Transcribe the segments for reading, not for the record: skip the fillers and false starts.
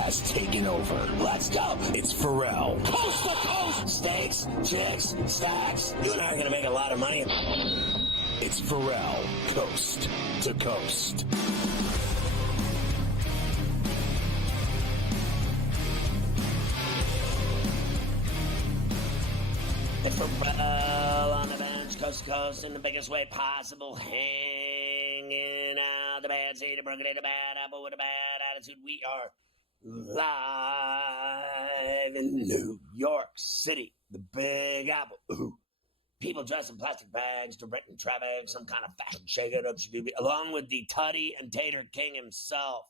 has taken over. Let's go. It's Ferrall. Coast to coast. Steaks, chicks, stacks. You and I are going to make a lot of money. It's Ferrall. Coast to coast. It's Ferrall on the bench, coast to coast, in the biggest way possible, hanging out the bad seed, broken in a bad apple with a bad attitude. We are live in New York City, the Big Apple. Ooh. People dressed in plastic bags, directing traffic, some kind of fashion shake-up, along with the Tutty and Tater King himself,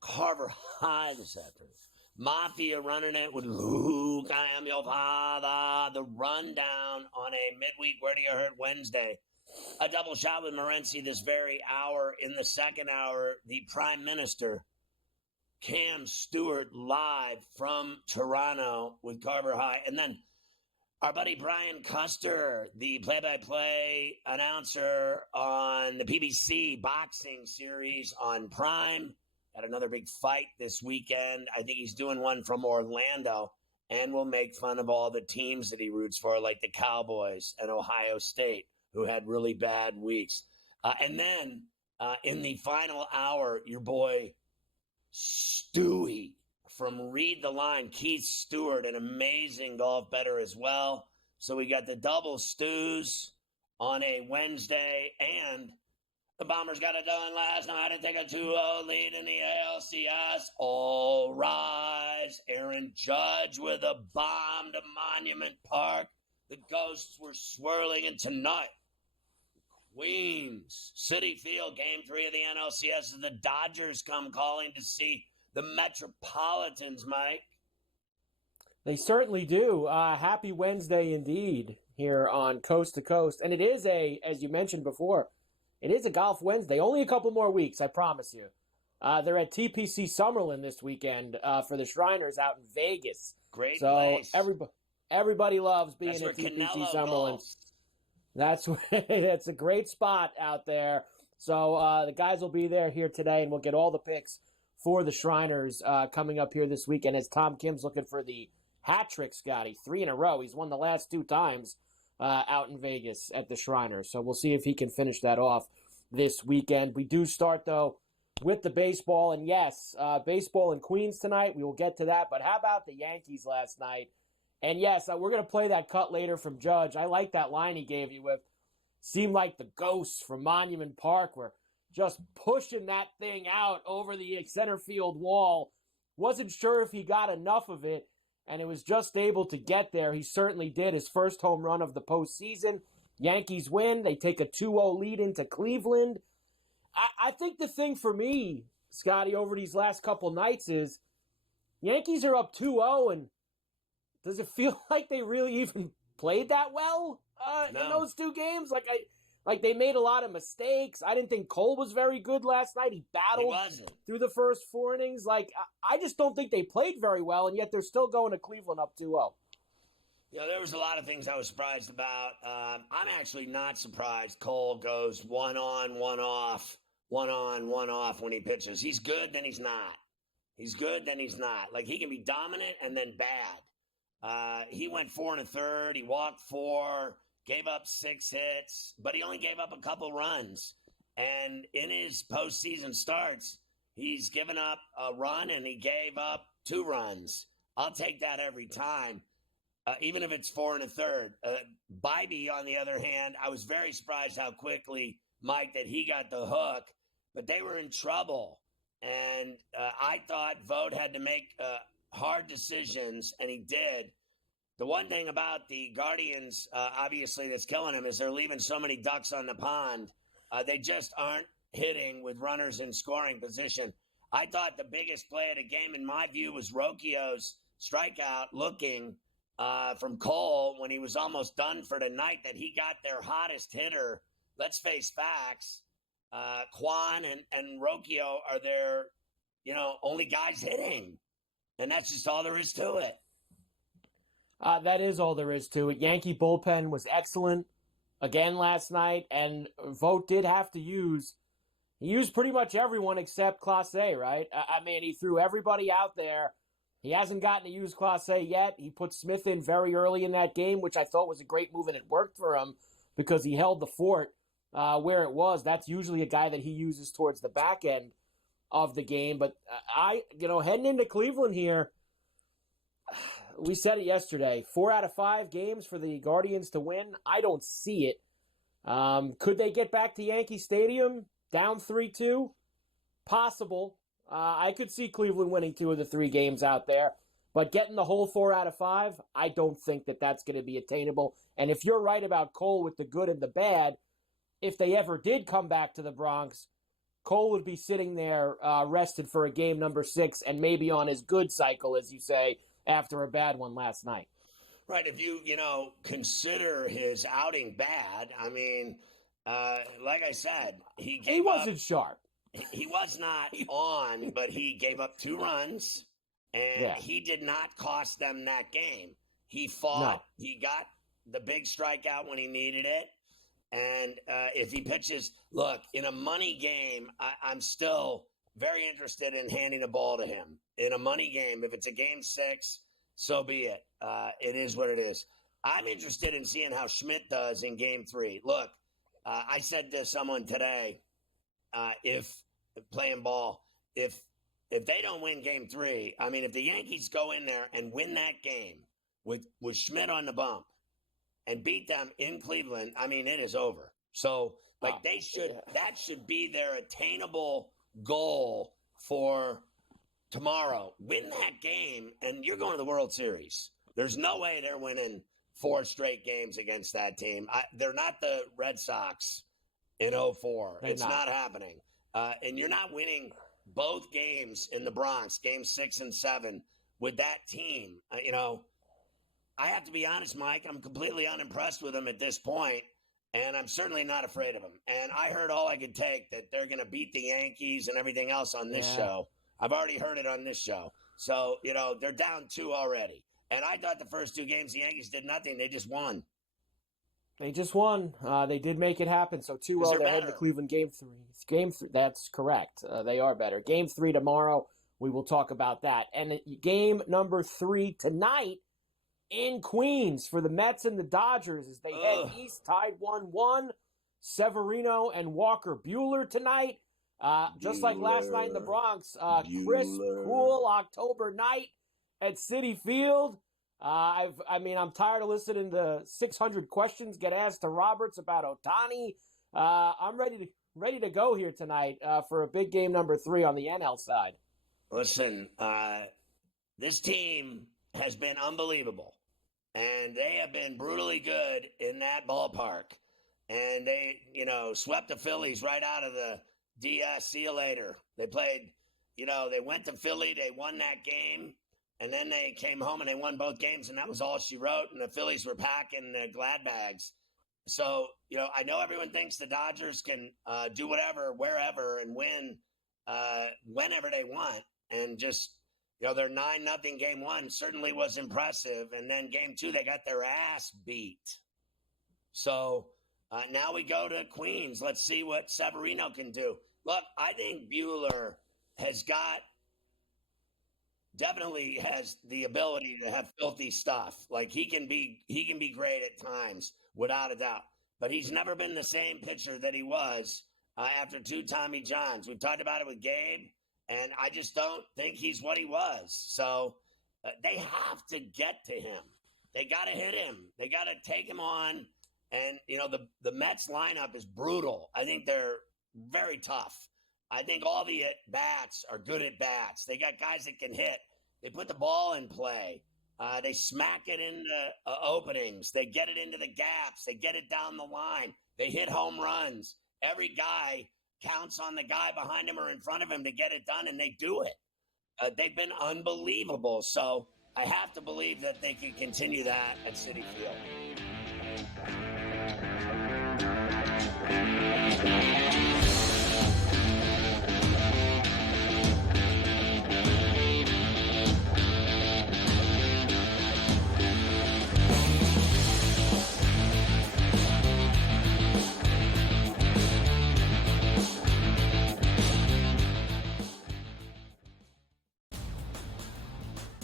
Carver High this afternoon. Mafia running it with Luke, I Am Your Father. The rundown on a midweek Where Do You Hurt Wednesday. A double shot with Morency this very hour. In the second hour, the Prime Minister, Cam Stewart, live from Toronto with Carver High. And then our buddy Brian Custer, the play-by-play announcer on the PBC boxing series on Prime. Got another big fight this weekend. I think he's doing one from Orlando, and will make fun of all the teams that he roots for, like the Cowboys and Ohio State, who had really bad weeks. And then in the final hour, your boy Stewie from Read the Line, Keith Stewart, an amazing golf bettor as well. So we got the double stews on a Wednesday, and the Bombers got it done last night to take a 2-0 lead in the ALCS. All rise. Aaron Judge with a bomb to Monument Park. The Ghosts were swirling, and tonight, Queens City Field, Game 3 of the NLCS, as the Dodgers come calling to see the Metropolitans, Mike. They certainly do. Happy Wednesday indeed here on Coast to Coast. And it is as you mentioned before, it is a Golf Wednesday. Only a couple more weeks, I promise you. They're at TPC Summerlin this weekend for the Shriners out in Vegas. Great place. So everybody loves being at TPC Summerlin. That's a great spot out there. So the guys will be here today, and we'll get all the picks for the Shriners coming up here this weekend, as Tom Kim's looking for the hat trick, Scotty. 3 in a row. He's won the last 2 times out in Vegas at the Shriners. So we'll see if he can finish that off this weekend. We do start, though, with the baseball. And yes, baseball in Queens tonight. We will get to that. But how about the Yankees last night? And yes, we're going to play that cut later from Judge. I like that line he gave you with, seemed like the Ghosts from Monument Park were just pushing that thing out over the center field wall. Wasn't sure if he got enough of it, and it was just able to get there. He certainly did. His first home run of the postseason. Yankees win. They take a 2-0 lead into Cleveland. I think the thing for me, Scotty, over these last couple nights is Yankees are up 2-0, and does it feel like they really even played that well in those 2 games? Like they made a lot of mistakes. I didn't think Cole was very good last night. He battled through the first 4 innings. I just don't think they played very well, and yet they're still going to Cleveland up 2-0. There was a lot of things I was surprised about. I'm actually not surprised Cole goes 1 on, 1 off, 1 on, 1 off when he pitches. He's good, then he's not. He's good, then he's not. He can be dominant and then bad. He went 4 1/3. He walked 4. Gave up 6 hits, but he only gave up a couple runs. And in his postseason starts, he's given up a run and he gave up 2 runs. I'll take that every time, even if it's 4 1/3. Bybee, on the other hand, I was very surprised how quickly, Mike, that he got the hook, but they were in trouble. And I thought Vogt had to make hard decisions, and he did. The one thing about the Guardians, obviously, that's killing them is they're leaving so many ducks on the pond. They just aren't hitting with runners in scoring position. I thought the biggest play of the game, in my view, was Rocchio's strikeout looking from Cole when he was almost done for the night, that he got their hottest hitter. Let's face facts. Kwan and Rocchio are their, only guys hitting. And that's just all there is to it. That is all there is to it. Yankee bullpen was excellent again last night, and Vogt did have to use He used pretty much everyone except Clase, right? I mean, he threw everybody out there. He hasn't gotten to use Clase yet. He put Smith in very early in that game, which I thought was a great move, and it worked for him because he held the fort where it was. That's usually a guy that he uses towards the back end of the game. But heading into Cleveland here, we said it yesterday, 4 out of 5 games for the Guardians to win. I don't see it. Could they get back to Yankee Stadium down 3-2? Possible. I could see Cleveland winning 2 of the 3 games out there. But getting the whole 4 out of 5, I don't think that that's going to be attainable. And if you're right about Cole with the good and the bad, if they ever did come back to the Bronx, Cole would be sitting there rested for a game number 6 and maybe on his good cycle, as you say, after a bad one last night. Right. If you consider his outing bad, I mean, like I said, he wasn't sharp. He was not on, but he gave up 2 runs, and he did not cost them that game. He fought. No. He got the big strikeout when he needed it. And if he pitches, look, in a money game, I'm still very interested in handing the ball to him. In a money game, if it's a game 6, so be it. It is what it is. I'm interested in seeing how Schmidt does in game 3. Look, I said to someone today, if playing ball, if they don't win game 3, I mean, if the Yankees go in there and win that game with Schmidt on the bump and beat them in Cleveland, I mean, it is over. So, that should be their attainable goal for tomorrow. Win that game, and you're going to the World Series. There's no way they're winning 4 straight games against that team. They're not the Red Sox in 2004. It's not happening. And you're not winning both games in the Bronx, games 6 and 7, with that team. I have to be honest, Mike, I'm completely unimpressed with them at this point, and I'm certainly not afraid of them. And I heard all I could take, that they're going to beat the Yankees and everything else on this show. I've already heard it on this show. So, they're down 2 already. And I thought the first 2 games the Yankees did nothing. They just won. They just won. They did make it happen. So 2-0, they're heading to Cleveland game 3. Game 3, that's correct. They are better. Game 3 tomorrow, we will talk about that. And game number 3 tonight in Queens for the Mets and the Dodgers as they head east, tied 1-1. Severino and Walker Buehler tonight. Just like last night in the Bronx, crisp, cool October night at Citi Field. I'm tired of listening to 600 questions get asked to Roberts about Ohtani. I'm ready to go here tonight for a big game number 3 on the NL side. Listen, this team has been unbelievable, and they have been brutally good in that ballpark. And they, swept the Phillies right out of the DS. See you later. They played, they went to Philly. They won that game. And then they came home and they won both games, and that was all she wrote. And the Phillies were packing the glad bags. So, I know everyone thinks the Dodgers can do whatever, wherever, and win whenever they want. And just, their 9-0 game 1 certainly was impressive. And then game 2, they got their ass beat. So now we go to Queens. Let's see what Severino can do. Look, I think Buehler definitely has the ability to have filthy stuff. Like he can be great at times, without a doubt. But he's never been the same pitcher that he was after 2 Tommy Johns. We've talked about it with Gabe, and I just don't think he's what he was. So they have to get to him. They got to hit him. They got to take him on. And, the Mets lineup is brutal. I think they're very tough. I think all the at-bats are good at-bats. They got guys that can hit. They put the ball in play. They smack it into openings. They get it into the gaps. They get it down the line. They hit home runs. Every guy counts on the guy behind him or in front of him to get it done, and they do it. They've been unbelievable. So I have to believe that they can continue that at Citi Field.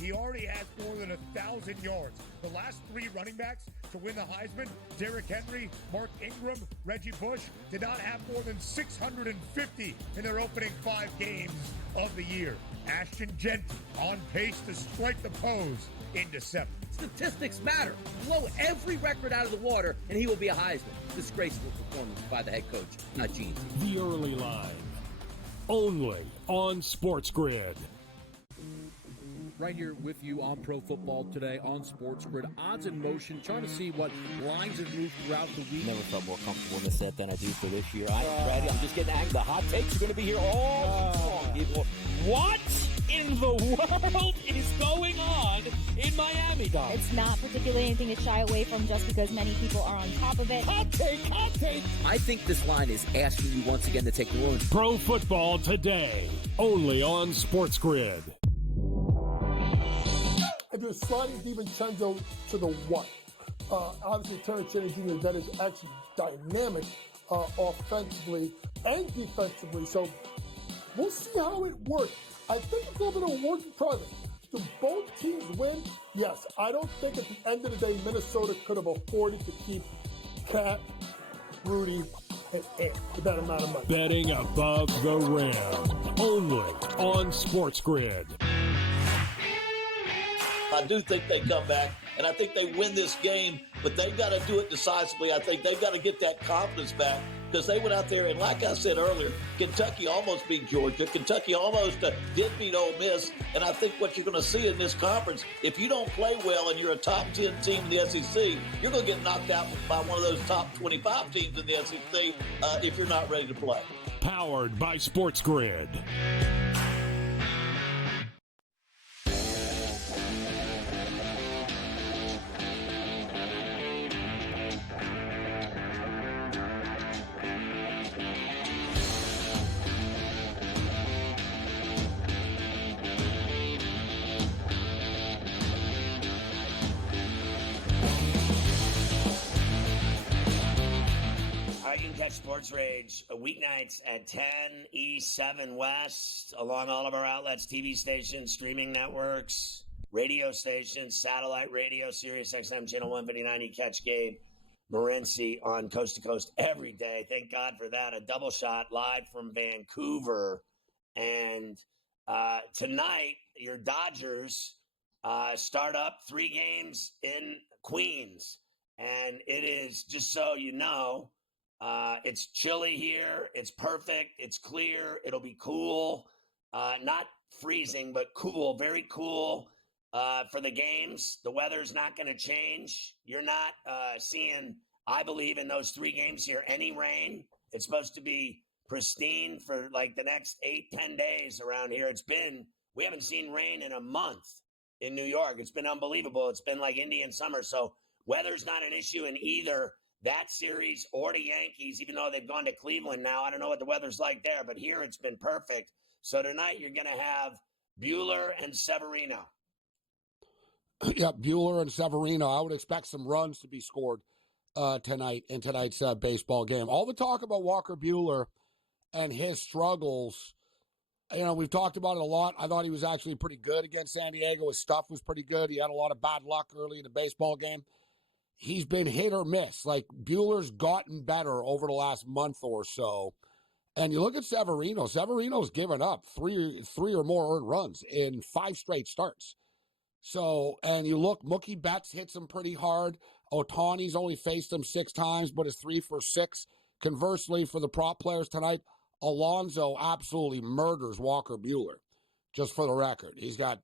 He already has more than 1,000 yards. The last 3 running backs to win the Heisman, Derrick Henry, Mark Ingram, Reggie Bush, did not have more than 650 in their opening 5 games of the year. Ashton Genty on pace to strike the pose in December. Statistics matter. Blow every record out of the water, and he will be a Heisman. Disgraceful performance by the head coach, not Gene. The Early Line, only on SportsGrid. Right here with you on Pro Football Today on SportsGrid. Odds in motion, trying to see what lines have moved throughout the week. Never felt more comfortable in this set than I do for this year. I am ready. I'm just getting angry. The hot takes are going to be here all long. People, what in the world is going on in Miami, Dom? It's not particularly anything to shy away from just because many people are on top of it. Hot take, hot take. I think this line is asking you once again to take the room. Pro Football Today, only on SportsGrid. If you're sliding DiVincenzo to the what? Obviously, Terrence Jr., that is actually dynamic offensively and defensively. So we'll see how it works. I think it's a little bit of a work in progress. Do both teams win? Yes. I don't think at the end of the day, Minnesota could have afforded to keep Cat, Rudy, and Ant with that amount of money. Betting above the rim, only on SportsGrid. I do think they come back, and I think they win this game, but they've got to do it decisively. I think they've got to get that confidence back because they went out there, and like I said earlier, Kentucky almost beat Georgia. Kentucky almost did beat Ole Miss, and I think what you're going to see in this conference, if you don't play well and you're a top 10 team in the SEC, you're going to get knocked out by one of those top 25 teams in the SEC if you're not ready to play. Powered by SportsGrid. Sports Rage weeknights at 10 East, 7 West, along all of our outlets, TV stations, streaming networks, radio stations, satellite radio, Sirius XM Channel 159. You catch Gabe Morency on Coast to Coast every day. Thank God for that. A double shot live from Vancouver. And tonight, your Dodgers start up 3 games in Queens. And it is, just so you know, it's chilly here. It's perfect. It's clear. It'll be cool. Not freezing, but cool. Very cool for the games. The weather's not going to change. You're not seeing, I believe, in those 3 games here, any rain. It's supposed to be pristine for like the next 8-10 days around here. We haven't seen rain in a month in New York. It's been unbelievable. It's been like Indian summer. So weather's not an issue in either that series or the Yankees, even though they've gone to Cleveland now. I don't know what the weather's like there, but here it's been perfect. So tonight you're going to have Buehler and Severino. Yeah, Buehler and Severino. I would expect some runs to be scored tonight in tonight's baseball game. All the talk about Walker Buehler and his struggles, we've talked about it a lot. I thought he was actually pretty good against San Diego. His stuff was pretty good. He had a lot of bad luck early in the baseball game. He's been hit or miss. Like, Buehler's gotten better over the last month or so. And you look at Severino. Severino's given up three or more earned runs in 5 straight starts. So, and you look, Mookie Betts hits him pretty hard. Ohtani's only faced him 6 times, but is 3 for 6. Conversely, for the prop players tonight, Alonso absolutely murders Walker Buehler. Just for the record, he's got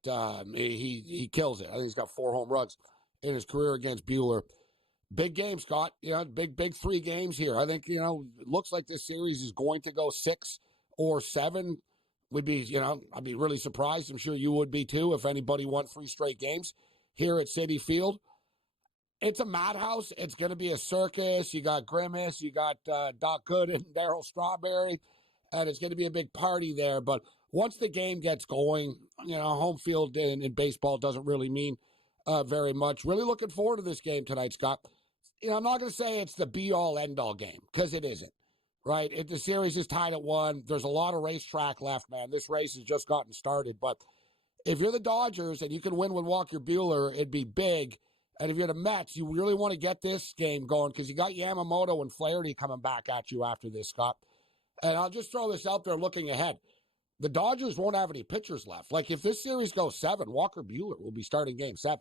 he kills it. I think he's got 4 home runs in his career against Buehler. Big game, Scott. Big 3 games here. I think, it looks like this series is going to go 6 or 7. I'd be really surprised. I'm sure you would be too if anybody won 3 straight games here at Citi Field. It's a madhouse. It's going to be a circus. You got Grimace. You got Doc Good and Darryl Strawberry. And it's going to be a big party there. But once the game gets going, home field in baseball doesn't really mean very much. Really looking forward to this game tonight, Scott. I'm not going to say it's the be-all, end-all game, because it isn't, right? If the series is tied at 1, there's a lot of racetrack left, man. This race has just gotten started, but if you're the Dodgers and you can win with Walker Buehler, it'd be big. And if you're the Mets, you really want to get this game going because you got Yamamoto and Flaherty coming back at you after this, Scott. And I'll just throw this out there looking ahead. The Dodgers won't have any pitchers left. Like, if this series goes 7, Walker Buehler will be starting Game 7.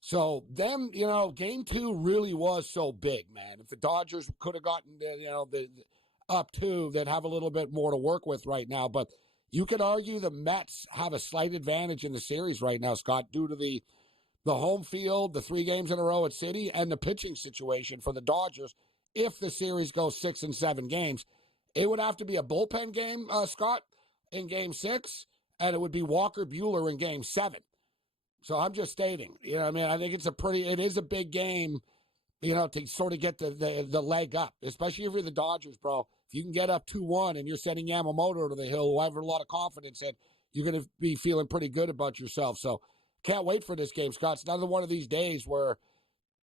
So, them, Game 2 really was so big, man. If the Dodgers could have gotten, the up 2, they'd have a little bit more to work with right now. But you could argue the Mets have a slight advantage in the series right now, Scott, due to the home field, the 3 games in a row at City, and the pitching situation for the Dodgers. If the series goes 6 and 7 games, it would have to be a bullpen game, Scott, in Game 6, and it would be Walker Buehler in Game 7. So I'm just stating, I think it is a big game, to sort of get the leg up, especially if you're the Dodgers, bro. If you can get up 2-1 and you're sending Yamamoto to the hill, who I have a lot of confidence in, you're going to be feeling pretty good about yourself. So can't wait for this game, Scott. It's another one of these days where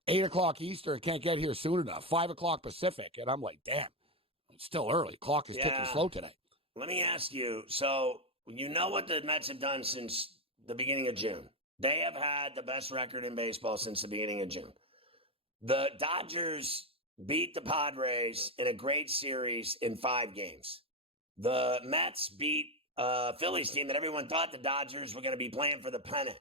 8 o'clock Eastern can't get here soon enough, 5 o'clock Pacific, and I'm like, damn, it's still early. Clock is ticking slow today. Let me ask you, so you know what the Mets have done since the beginning of June. They have had the best record in baseball since the beginning of June. The Dodgers beat the Padres in a great series in 5 games. The Mets beat a Phillies team that everyone thought the Dodgers were going to be playing for the pennant.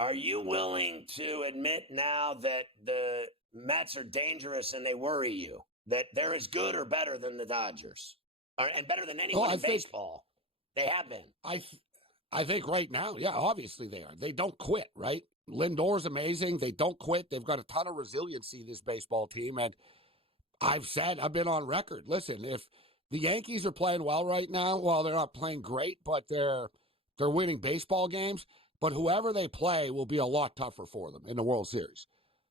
Are you willing to admit now that the Mets are dangerous and they worry you? That they're as good or better than the Dodgers? And better than anyone in baseball. They have been. I think right now, yeah, obviously they are. They don't quit, right? Lindor's amazing. They don't quit. They've got a ton of resiliency, this baseball team. And I've been on record. Listen, if the Yankees are playing well right now, well, they're not playing great, but they're winning baseball games. But whoever they play will be a lot tougher for them in the World Series.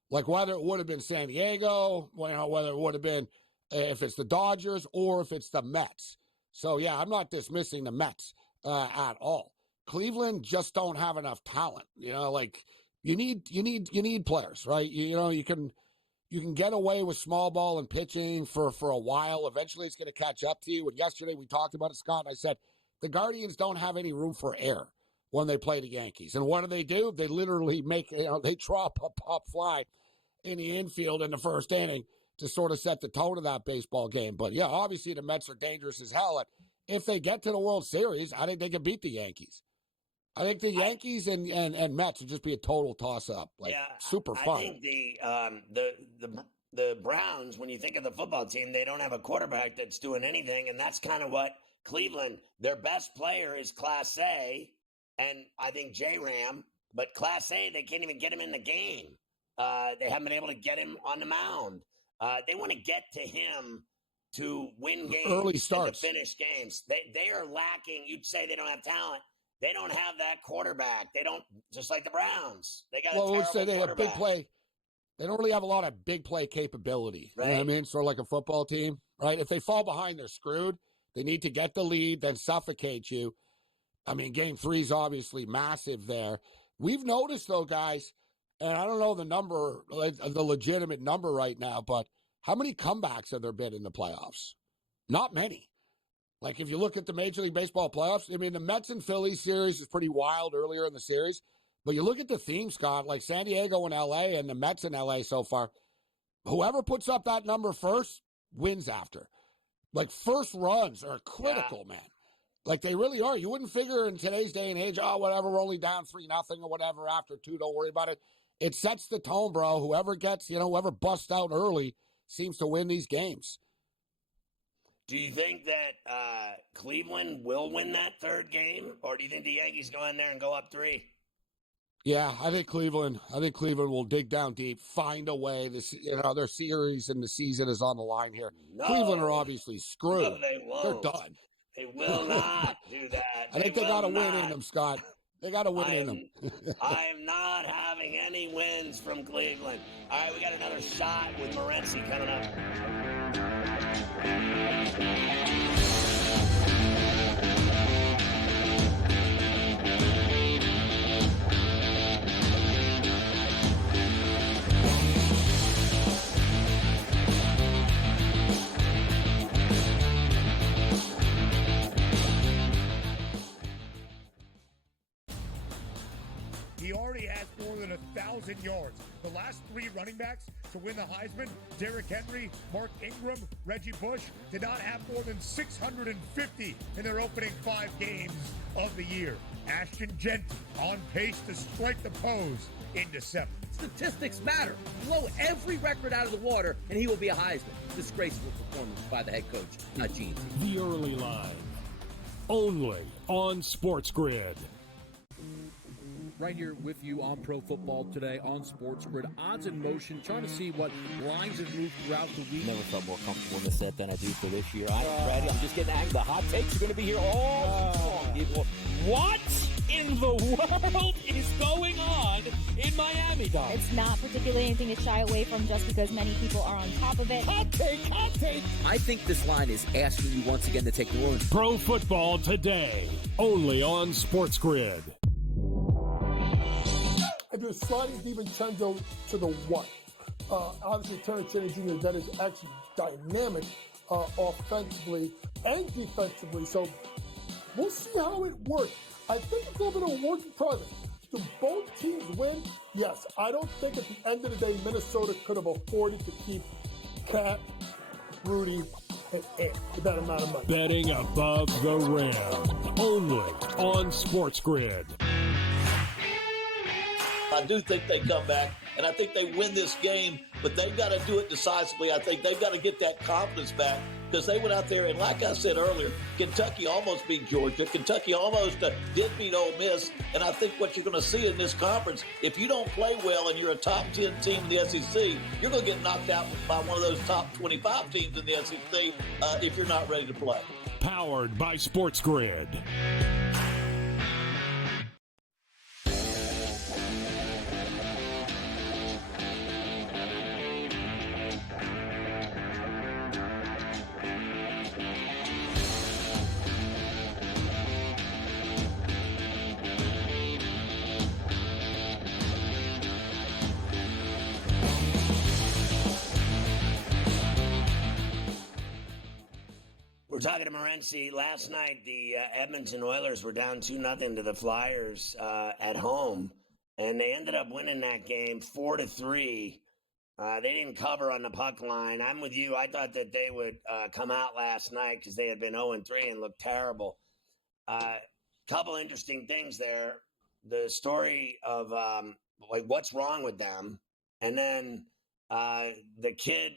Like whether it would have been San Diego, whether it would have been if it's the Dodgers or if it's the Mets. So, yeah, I'm not dismissing the Mets at all. Cleveland just don't have enough talent. You need players, right? You can get away with small ball and pitching for a while. Eventually it's going to catch up to you. And yesterday we talked about it, Scott, and I said the Guardians don't have any room for error when they play the Yankees. And what do? They literally they drop a pop fly in the infield in the first inning to sort of set the tone of that baseball game. But, yeah, obviously the Mets are dangerous as hell. And if they get to the World Series, I think they can beat the Yankees. I think the Yankees and Mets would just be a total toss-up. Super fun. I think the Browns, when you think of the football team, they don't have a quarterback that's doing anything, and that's kind of what Cleveland, their best player is Class A, and I think J-Ram, but Class A, they can't even get him in the game. They haven't been able to get him on the mound. They want to get to him to win games, early starts, to finish games. They are lacking. You'd say they don't have talent. They don't have that quarterback. They don't, just like the Browns. They got a terrible they have quarterback. big play. They don't really have a lot of big play capability. Right. You know what I mean? Sort of like a football team, right? If they fall behind, they're screwed. They need to get the lead, then suffocate you. I mean, Game 3 is obviously massive there. We've noticed, though, guys, and I don't know the number, the legitimate number right now, but how many comebacks have there been in the playoffs? Not many. Like, if you look at the Major League Baseball playoffs, I mean, the Mets and Phillies series is pretty wild earlier in the series. But you look at the theme, Scott, like San Diego and L.A. and the Mets in L.A. so far, whoever puts up that number first wins after. Like, first runs are critical, man. Like, they really are. You wouldn't figure in today's day and age, whatever, we're only down 3-0 or whatever after 2, don't worry about it. It sets the tone, bro. Whoever whoever busts out early seems to win these games. Do you think that Cleveland will win that third game, or do you think the Yankees go in there and go up 3? Yeah, I think Cleveland will dig down deep, find a way. Their series and the season is on the line here. No. Cleveland are obviously screwed. No, they won't. They're done. They will not do that. I think they got a win in them, Scott. They got a win in them. I am not having any wins from Cleveland. All right, we got another shot with Morency coming up. He already has more than 1,000 yards. The last three running backs to win the Heisman, Derrick Henry, Mark Ingram, Reggie Bush, did not have more than 650 in their opening 5 games of the year. Ashton Genty on pace to strike the pose in December. Statistics matter. Blow every record out of the water, and he will be a Heisman. Disgraceful performance by the head coach, not Gene. The Early Line, only on SportsGrid. Right here with you on Pro Football Today on SportsGrid. Odds in motion, trying to see what lines have moved throughout the week. Never felt more comfortable in the set than I do for this year. Brady, I'm just getting angry. The hot takes are going to be here all long. People, what in the world is going on in Miami, dog? It's not particularly anything to shy away from just because many people are on top of it. Hot take, hot take. I think this line is asking you once again to take New Orleans. Pro Football Today, only on SportsGrid. If you're sliding DiVincenzo to the one, obviously Terrence Cheney Jr., that is actually dynamic offensively and defensively. So we'll see how it works. I think it's a little bit of a work in progress. Do both teams win? Yes. I don't think at the end of the day Minnesota could have afforded to keep Cat, Rudy, and Ant with that amount of money. Betting above the rim, only on SportsGrid. I do think they come back, and I think they win this game, but they've got to do it decisively. I think they've got to get that confidence back because they went out there, and like I said earlier, Kentucky almost beat Georgia. Kentucky almost did beat Ole Miss, and I think what you're going to see in this conference, if you don't play well and you're a top 10 team in the SEC, you're going to get knocked out by one of those top 25 teams in the SEC if you're not ready to play. Powered by SportsGrid. We're talking to Morency. Last night, the Edmonton Oilers were down 2-0 to the Flyers at home, and they ended up winning that game 4-3. They didn't cover on the puck line. I'm with you. I thought that they would come out last night because they had been 0-3 and looked terrible. Couple interesting things there. The story of what's wrong with them, and then the kid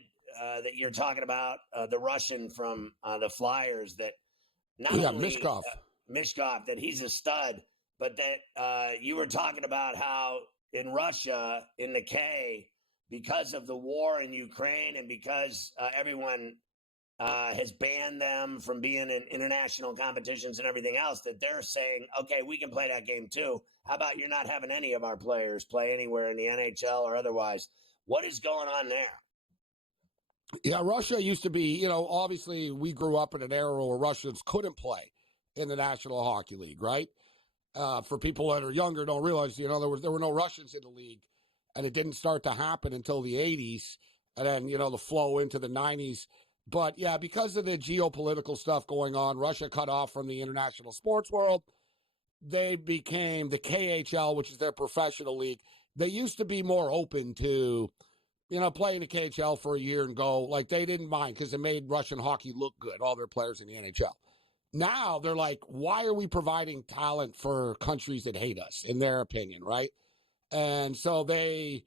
that you're talking about, the Russian from the Flyers, that not only Michkov, that he's a stud, but that you were talking about how in Russia, in the K, because of the war in Ukraine and because everyone has banned them from being in international competitions and everything else, that they're saying, okay, we can play that game too. How about you're not having any of our players play anywhere in the NHL or otherwise? What is going on there? Yeah, Russia used to be, obviously we grew up in an era where Russians couldn't play in the National Hockey League, right? For people that are younger, don't realize, there were no Russians in the league, and it didn't start to happen until the 80s, and then, the flow into the 90s. But, yeah, because of the geopolitical stuff going on, Russia cut off from the international sports world. They became the KHL, which is their professional league. They used to be more open to playing the KHL for a year and go. Like, they didn't mind because it made Russian hockey look good, all their players in the NHL. Now they're like, why are we providing talent for countries that hate us, in their opinion, right? And so they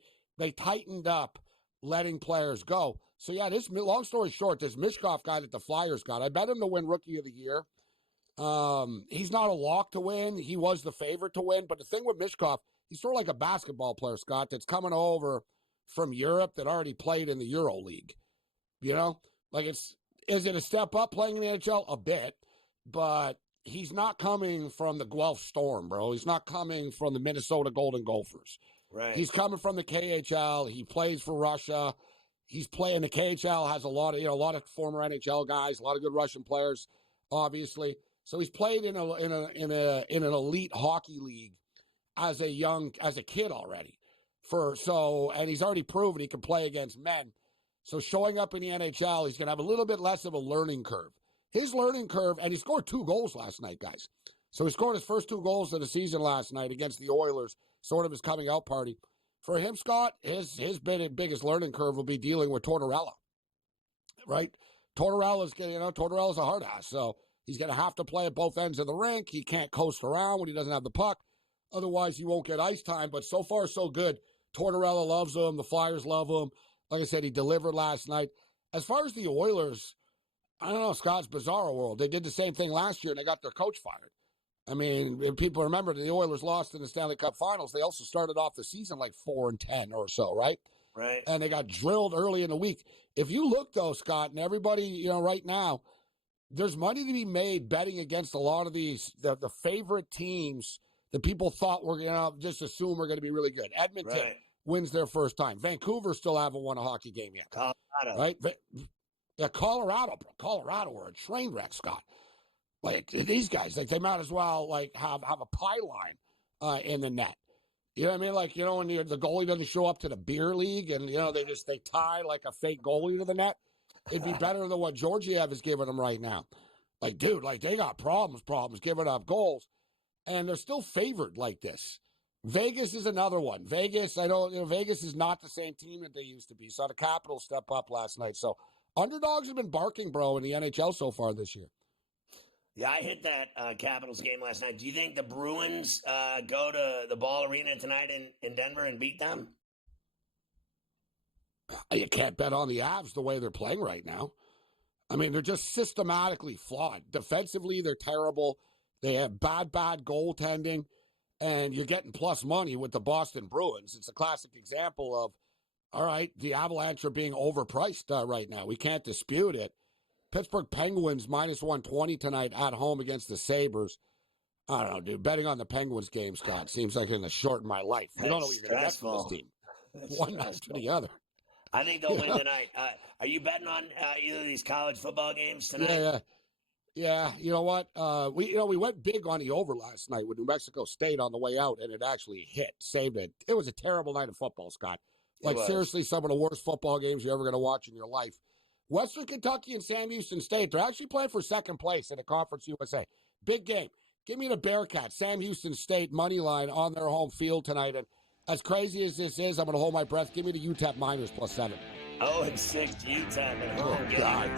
tightened up letting players go. So, yeah, this, long story short, this Michkov guy that the Flyers got, I bet him to win Rookie of the Year. He's not a lock to win. He was the favorite to win. But the thing with Michkov, he's sort of like a basketball player, Scott, that's coming over from Europe that already played in the Euro League. Like, is it a step up playing in the NHL? A bit, but he's not coming from the Guelph Storm, bro. He's not coming from the Minnesota Golden Gophers. Right. He's coming from the KHL. He plays for Russia. He's playing. The KHL has a lot of former NHL guys, a lot of good Russian players, obviously. So he's played in an elite hockey league as a kid already. And he's already proven he can play against men. So showing up in the NHL, he's going to have a little bit less of a learning curve. His learning curve, and he scored 2 goals last night, guys. So he scored his first 2 goals of the season last night against the Oilers, sort of his coming out party. For him, Scott, his biggest learning curve will be dealing with Tortorella, right? Tortorella's a hard ass, so he's going to have to play at both ends of the rink. He can't coast around when he doesn't have the puck. Otherwise, he won't get ice time. But so far, so good. Tortorella loves him. The Flyers love him. Like I said, he delivered last night. As far as the Oilers, I don't know, Scott's bizarro world. They did the same thing last year, and they got their coach fired. I mean, if people remember the Oilers lost in the Stanley Cup Finals. They also started off the season like 4-10 or so, right? Right. And they got drilled early in the week. If you look, though, Scott, and everybody, right now, there's money to be made betting against a lot of these, the favorite teams that people thought were going to just assume are going to be really good. Edmonton wins their first time. Vancouver still haven't won a hockey game yet. Colorado. Right? Yeah, Colorado were a train wreck, Scott. Like, these guys, like, they might as well, like, have a pie line in the net. You know what I mean? Like, when the goalie doesn't show up to the beer league and, they tie, like, a fake goalie to the net, it'd be better than what Georgiev is giving them right now. Like, dude, like, they got problems giving up goals, and they're still favored like this. Vegas is another one. Vegas is not the same team that they used to be. Saw the Capitals step up last night. So, underdogs have been barking, bro, in the NHL so far this year. Yeah, I hit that Capitals game last night. Do you think the Bruins go to the Ball Arena tonight in Denver and beat them? You can't bet on the Avs the way they're playing right now. I mean, they're just systematically flawed. Defensively, they're terrible. They have bad goaltending, and you're getting plus money with the Boston Bruins. It's a classic example of, all right, the Avalanche are being overpriced right now. We can't dispute it. Pittsburgh Penguins minus 120 tonight at home against the Sabres. I don't know, dude. Betting on the Penguins game, Scott, seems like it's going to shorten my life. I don't know what you're going to get from this team. One after the other. I think they'll win tonight. Are you betting on either of these college football games tonight? Yeah. You know what? We went big on the over last night with New Mexico State on the way out, and it actually hit, saved it. It was a terrible night of football, Scott. Like, seriously, some of the worst football games you're ever going to watch in your life. Western Kentucky and Sam Houston State, they're actually playing for second place in the Conference USA. Big game. Give me the Bearcats, Sam Houston State, money line on their home field tonight. And as crazy as this is, I'm going to hold my breath. Give me the UTEP Miners plus 7. 0-6 UTEP at home. Oh, God.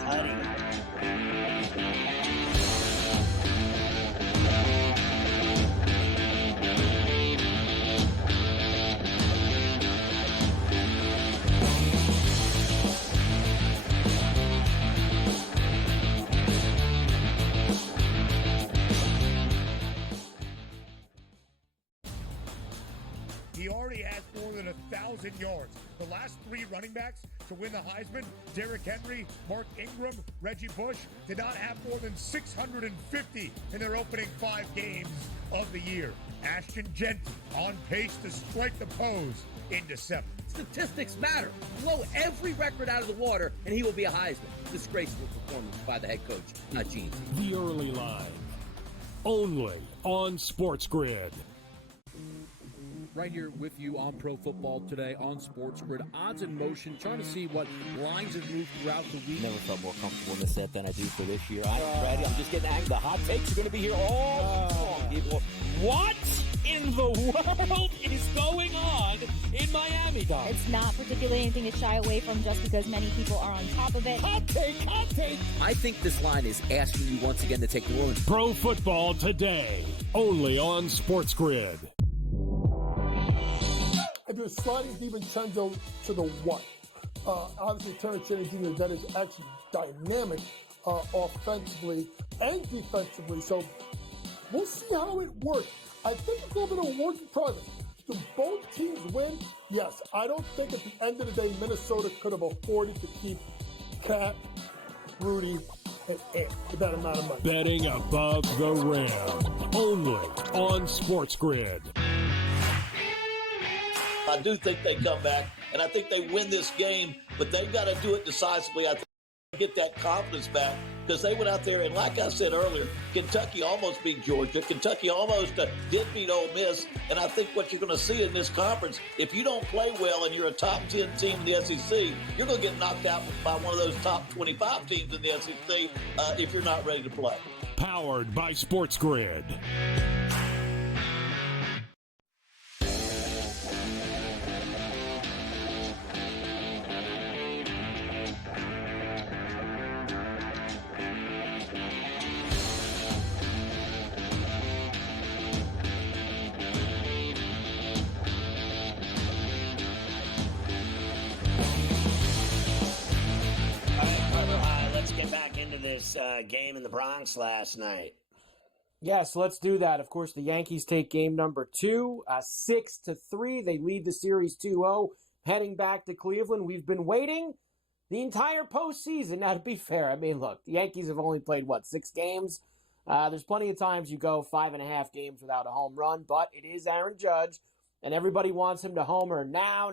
He already has more than 1,000 yards. The last 3 running backs to win the Heisman, Derrick Henry, Mark Ingram, Reggie Bush, did not have more than 650 in their opening 5 games of the year. Ashton Genty on pace to strike the pose in December. Statistics matter. Blow every record out of the water, and he will be a Heisman. Disgraceful performance by the head coach, not Gene. The early line, only on SportsGrid. Right here with you on Pro Football Today on SportsGrid. Odds in motion, trying to see what lines have moved throughout the week. Never felt more comfortable in this set than I do for this year. I'm ready. I'm just getting angry. The hot takes are going to be here all long. People, what in the world is going on in Miami, Dom? It's not particularly anything to shy away from just because many people are on top of it. Hot take. I think this line is asking you once again to take the Orleans. Pro Football Today, only on SportsGrid. If you're sliding DiVincenzo to the what? Obviously, Terrence Jr., that is actually dynamic offensively and defensively. So we'll see how it works. I think it's a little bit of a work in progress. Do both teams win? Yes. I don't think at the end of the day, Minnesota could have afforded to keep Cat, Rudy, and Ant with that amount of money. Betting above the rim, only on SportsGrid. I do think they come back, and I think they win this game, but they've got to do it decisively. I think they get that confidence back because they went out there, and like I said earlier, Kentucky almost beat Georgia. Kentucky almost did beat Ole Miss, and I think what you're going to see in this conference, if you don't play well and you're a top 10 team in the SEC, you're going to get knocked out by one of those top 25 teams in the SEC if you're not ready to play. Powered by SportsGrid. Game in the Bronx last night. Yes, let's do that. Of course, the Yankees take game number 2, 6-3. They lead the series 2-0, heading back to Cleveland. We've been waiting the entire postseason. Now, to be fair, I mean, look, the Yankees have only played, 6 games? There's plenty of times you go 5.5 games without a home run, but it is Aaron Judge, and everybody wants him to homer now.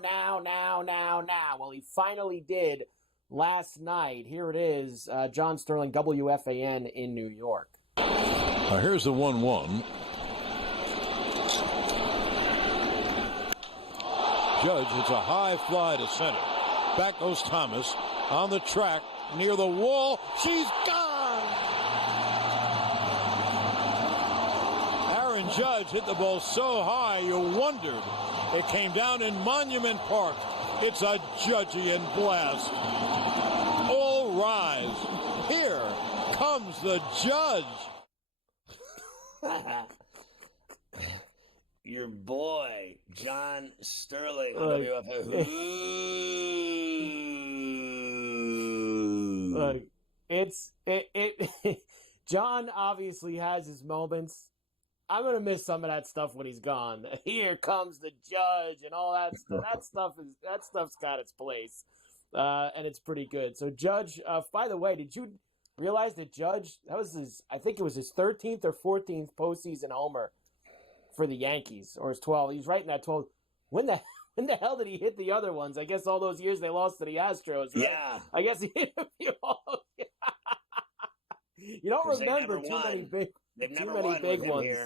Well, he finally did last night. Here it is, John Sterling, WFAN in New York. Here's the 1-1. Judge hits a high fly to center. Back goes Thomas on the track near the wall. She's gone! Aaron Judge hit the ball so high you wondered. It came down in Monument Park. It's a Judgian blast. All rise. Here comes the Judge. Your boy, John Sterling. John obviously has his moments. I'm going to miss some of that stuff when he's gone. Here comes the Judge and all that stuff. That stuff's got its place. And it's pretty good. So Judge, by the way, did you realize that Judge, I think it was his 13th or 14th postseason homer for the Yankees, or his 12. He's right in that 12. When the hell did he hit the other ones? I guess all those years they lost to the Astros, right? Yeah. I guess he hit a few. You don't remember too many big ones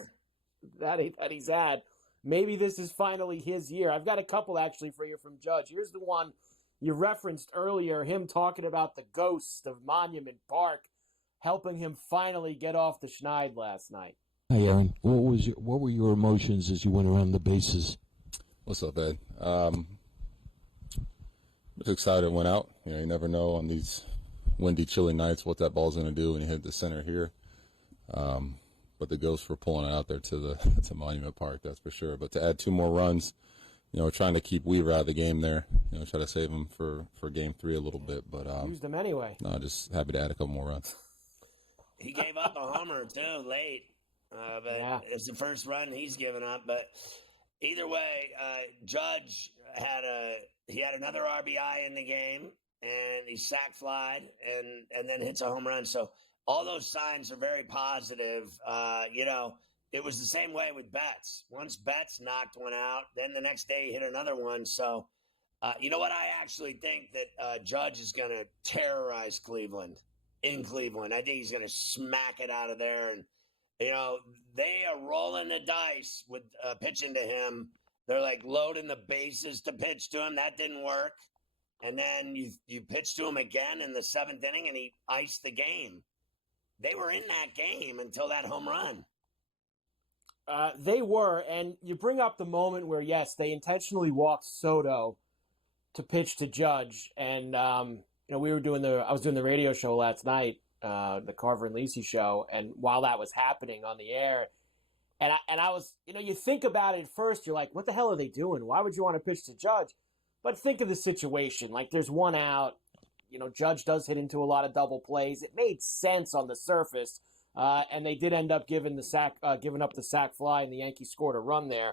that he's had. Maybe this is finally his year. I've got a couple actually for you from Judge. Here's the one you referenced earlier, him talking about the ghost of Monument Park, helping him finally get off the schneid last night. Hi, Aaron. What were your emotions as you went around the bases? What's up, Ed? I was excited it went out. You never know on these windy, chilly nights what that ball's going to do when you hit the center here. But the ghosts were pulling it out there to Monument Park, that's for sure. But to add 2 more runs, trying to keep Weaver out of the game there, try to save him for game 3 a little bit. But used him anyway. No, just happy to add a couple more runs. He gave up a homer too late, but it's the first run he's given up. But either way, Judge had another RBI in the game, and he sac flied and then hits a home run. So all those signs are very positive. It was the same way with Betts. Once Betts knocked one out, then the next day he hit another one. So, you know what? I actually think that Judge is going to terrorize Cleveland in Cleveland. I think he's going to smack it out of there. And, they are rolling the dice with pitching to him. They're like loading the bases to pitch to him. That didn't work. And then you pitch to him again in the 7th inning, and he iced the game. They were in that game until that home run. They were, and you bring up the moment where, yes, they intentionally walked Soto to pitch to Judge, and I was doing the radio show last night, the Carver and Lisi show, and while that was happening on the air, and I was, you think about it at first, you're like, what the hell are they doing? Why would you want to pitch to Judge? But think of the situation, like there's one out, Judge does hit into a lot of double plays. It made sense on the surface. And they did end up giving up the sac fly, and the Yankees scored a run there.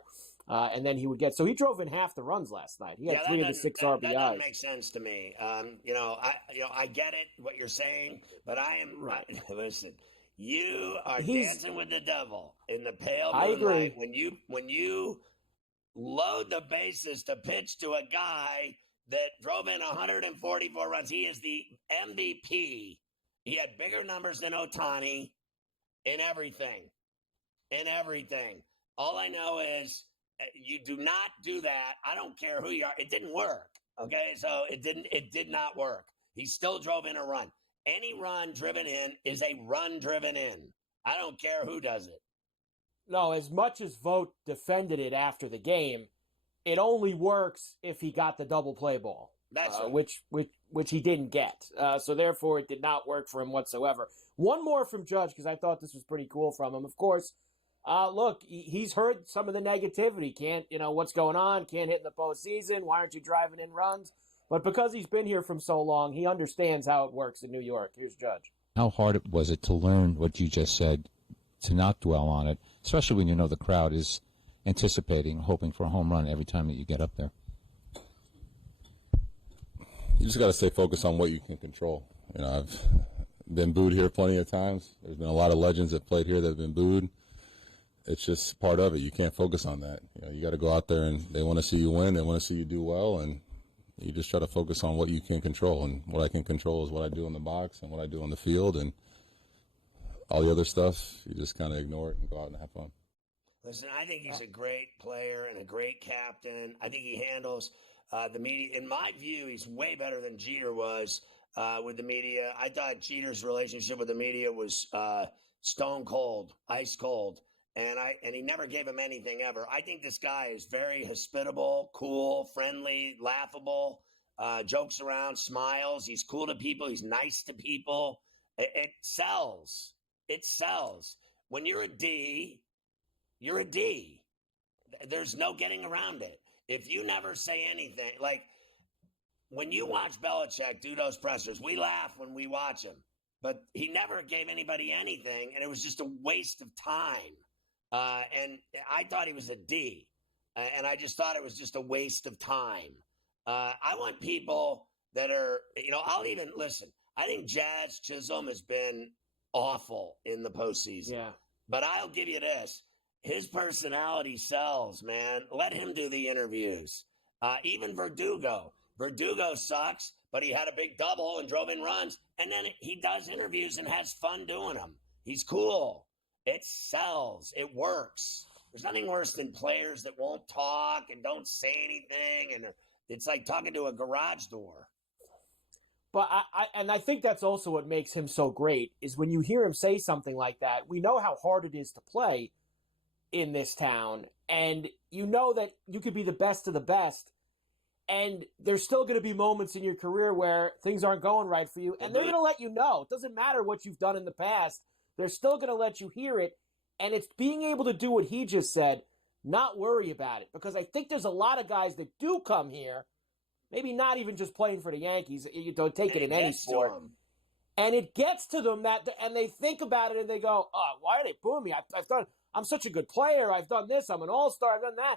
And then he would he drove in half the runs last night. He had 3 of the 6 RBIs. That doesn't make sense to me. I get it, what you're saying, but I am right. Listen, you are dancing with the devil in the pale moonlight. I agree. When you load the bases to pitch to a guy that drove in 144 runs, he is the MVP. He had bigger numbers than Ohtani. In everything. All I know is you do not do that. I don't care who you are. It didn't work. Okay, so it did not work. He still drove in a run. Any run driven in is a run driven in. I don't care who does it. No, as much as Vogt defended it after the game, it only works if he got the double play ball, which he didn't get. So therefore, it did not work for him whatsoever. One more from Judge, because I thought this was pretty cool from him. Of course, look, he's heard some of the negativity. Can't, what's going on? Can't hit in the postseason. Why aren't you driving in runs? But because he's been here from so long, he understands how it works in New York. Here's Judge. How hard was it to learn what you just said, to not dwell on it, especially when you know the crowd is anticipating, hoping for a home run every time that you get up there? You just got to stay focused on what you can control. I've been booed here plenty of times. There's been a lot of legends that played here that have been booed. It's just part of it. You can't focus on that. You got to go out there, and they want to see you win. They want to see you do well, and you just try to focus on what you can control. And what I can control is what I do in the box and what I do on the field, and all the other stuff, you just kind of ignore it and go out and have fun. Listen, I think he's a great player and a great captain. I think he handles the media. In my view, he's way better than Jeter was with the media. I thought Jeter's relationship with the media was stone cold, ice cold, and he never gave him anything ever. I think this guy is very hospitable, cool, friendly, laughable, jokes around, smiles. He's cool to people. He's nice to people. It sells. It sells. When you're a D, you're a D. There's no getting around it. If you never say anything, like when you watch Belichick do those pressers, we laugh when we watch him, but he never gave anybody anything, and it was just a waste of time. And I thought he was a D, and I just thought it was just a waste of time. I want people that are, I'll even listen. I think Jazz Chisholm has been awful in the postseason. Yeah. But I'll give you this. His personality sells, man. Let him do the interviews. Even Verdugo. Verdugo sucks, but he had a big double and drove in runs. And then he does interviews and has fun doing them. He's cool. It sells. It works. There's nothing worse than players that won't talk and don't say anything. And it's like talking to a garage door. But I think that's also what makes him so great is when you hear him say something like that, we know how hard it is to play in this town. And you know that you could be the best of the best. And there's still going to be moments in your career where things aren't going right for you. And they're going to let you know. It doesn't matter what you've done in the past. They're still going to let you hear it. And it's being able to do what he just said, not worry about it. Because I think there's a lot of guys that do come here, maybe not even just playing for the Yankees. You don't take it in any sport. And it gets to them and they think about it and they go, oh, why are they booing me? I'm such a good player. I've done this. I'm an all-star. I've done that.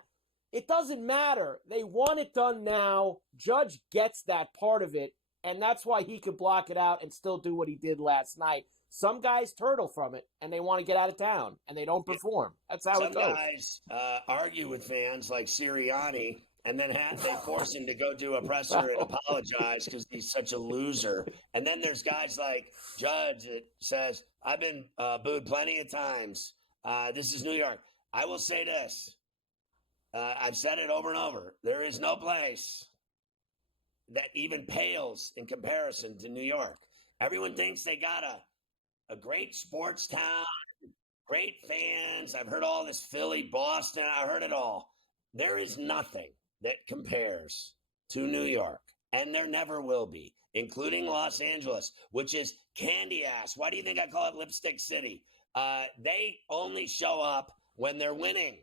It doesn't matter. They want it done now. Judge gets that part of it, and that's why he could block it out and still do what he did last night. Some guys turtle from it, and they want to get out of town, and they don't perform. That's how it goes. Some guys argue with fans like Sirianni, and then they force him to go do a presser and apologize because he's such a loser. And then there's guys like Judge that says, I've been booed plenty of times. This is New York. I will say this. I've said it over and over. There is no place that even pales in comparison to New York. Everyone thinks they got a great sports town, great fans. I've heard all this Philly, Boston. I heard it all. There is nothing that compares to New York, and there never will be, including Los Angeles, which is candy ass. Why do you think I call it Lipstick City? They only show up when they're winning.